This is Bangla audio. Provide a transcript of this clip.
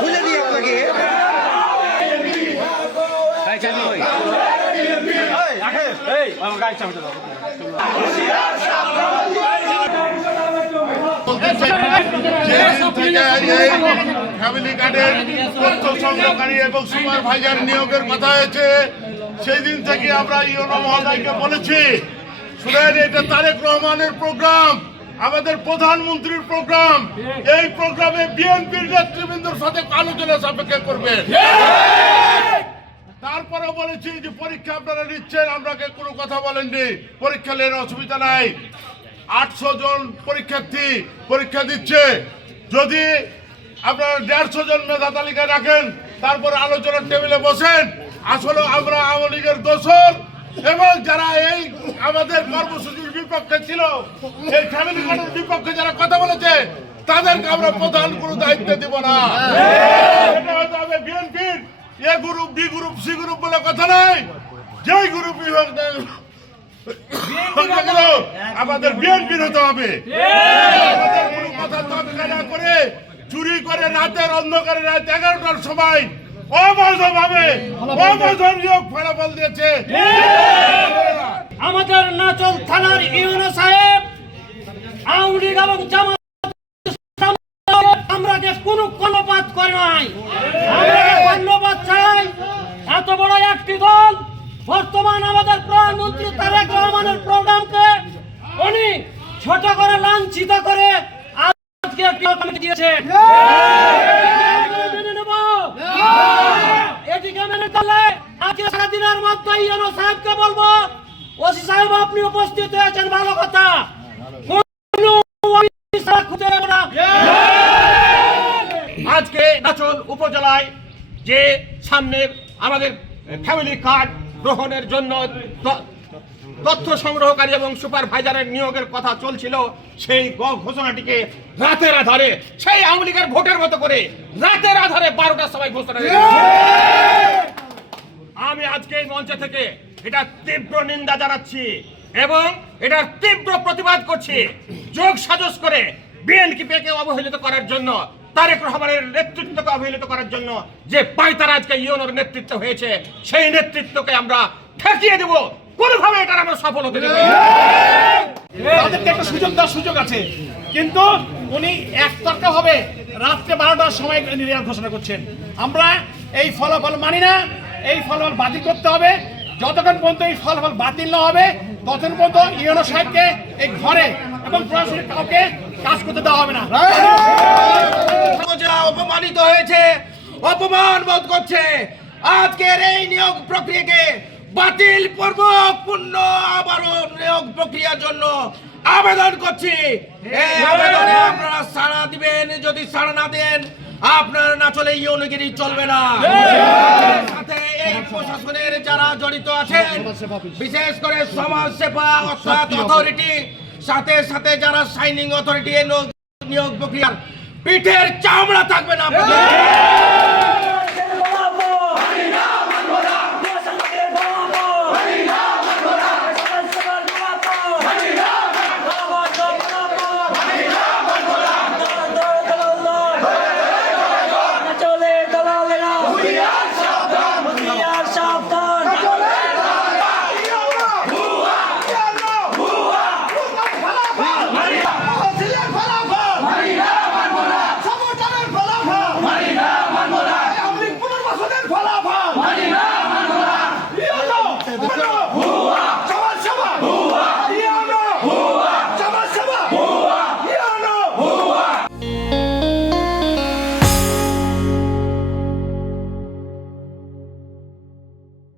খুলে দিই আপনাকে। ফ্যামিলি কার্ডের তথ্য সংগ্রহকারী এবং সুপারভাইজার নিয়োগের কথা হয়েছে, সেই দিন থেকে আমরা ইউনো মহোদয়কে বলেছি, শুনেন এটা তারেক রহমানের প্রোগ্রাম, আমাদের প্রধানমন্ত্রীর প্রোগ্রাম। এই প্রোগ্রামে বিএনপির নেতৃবৃন্দর সাথে আলোচনা সাপেক্ষে করবেন। তারপরে বলেছি যে পরীক্ষা আপনারা নিচ্ছেন, আপনাকে কোনো কথা বলেননি, পরীক্ষা নেওয়ার অসুবিধা নাই। 800 জন পরীক্ষার্থী পরীক্ষা দিচ্ছে, যদি আপনারা 150 জন মেধা তালিকায় রাখেন, তারপরে আলোচনার টেবিলে বসেন। আসলে আমরা আওয়ামী লীগের দোষর এবং যারা এই আমাদের কর্মসূচির বিপক্ষে ছিল, এই ফ্যামিলি কার্ডের বিপক্ষে যারা কথা বলেছে, তাদেরকে আমরা প্রধান কোনো দায়িত্ব দিব না। এটা হয়তো হবে বিএনপির A group, B group, C group বলে কথা নাই। যেই গ্রুপ বিভাগ আমাদের বিএনপির হতে হবে। আমাদের কোনো কথা তৎকা না করে, চুরি করে রাতের অন্ধকারে রাত 11টার সময় অবৈধভাবে অবৈধ নিয়োগ ফলাফল দিয়েছে। আমাদের নাচল থানার ইউনো সাহেব আওয়ামী লীগ এবং জামাত আমরা কোনো কর্ণপাত করে নাই। আমরা ধন্যবাদ চাই, এত বড় একটি দল বর্তমান আমাদের প্রধানমন্ত্রী তারেক রহমানের প্রোগ্রামকে উনি ছোট করে লাঞ্ছিত করে আজকে একটি কমিটি দিয়েছে। এটিকে মেনে চললে আজকে সারাদিনের মধ্যে ইউনো সাহেবকে বলবো, ওসি সাহেব আপনি উপস্থিত হয়েছেন, ভালো কথা, আজকে নাচল উপজেলায় যে সামনে আমাদের ফ্যামিলি কার্ড গ্রহণের জন্য তথ্য সংগ্রহকারী এবং সুপারভাইজারের নিয়োগের কথা চলছিল, সেই ঘোষণাটিকে রাতের আধারে, সেই আওয়ামী লীগের ভোটের মতো করে রাতের আধারে 12টার সময় ঘোষণা। আমি আজকে এই মঞ্চ থেকে এটা তীব্র নিন্দা জানাচ্ছি এবং এটার তীব্র প্রতিবাদ করছি। যোগ সাজস করে বিএনপিকে অবহেলিত করার জন্য, তারেক রহমানের নেতৃত্বকে অবহেলিত করার জন্য যে পায়তারা আজকে ইউনোর নেতৃত্ব হয়েছে, সেই নেতৃত্বকে আমরা ঠেকিয়ে দেব। কোনোভাবে এটার আমরা সফল হতে দেব। তাদেরকে একটা সুযোগ আছে, কিন্তু উনি একতরফা হবে রাত্রে 12টার সময় ঘোষণা করছেন। আমরা এই ফলাফল মানি না, এই ফলাফল বাতিল করতে হবে। যতক্ষণ পর্যন্ত এই ফলাফল বাতিল না হবে, ততক্ষণ পর্যন্ত ইউনো সাহেবকে এই ঘরে এবং প্রশাসনিক কাউকে কাজ করতে দেওয়া হবে না। অপমানিত হয়েছে, অপমান বোধ করছে। আজকের এই নিয়োগ প্রক্রিয়াকে বাতিল পূর্বক পূর্ণ আবারও নিয়োগ প্রক্রিয়ার জন্য আবেদন করছি। এই আবেদনে আপনারা সাড়া দিবেন। যদি সাড়া না দেন, আপনার না চলে ইউনোগিরি চলবে না। সাথে এই প্রশাসনের যারা জড়িত আছেন, বিশেষ করে সমাজ সেবা অর্থাৎ অথরিটি, সাথে সাথে যারা সাইনিং অথরিটি নিয়োগ প্রক্রিয়ার পিঠের চামড়া থাকবে না।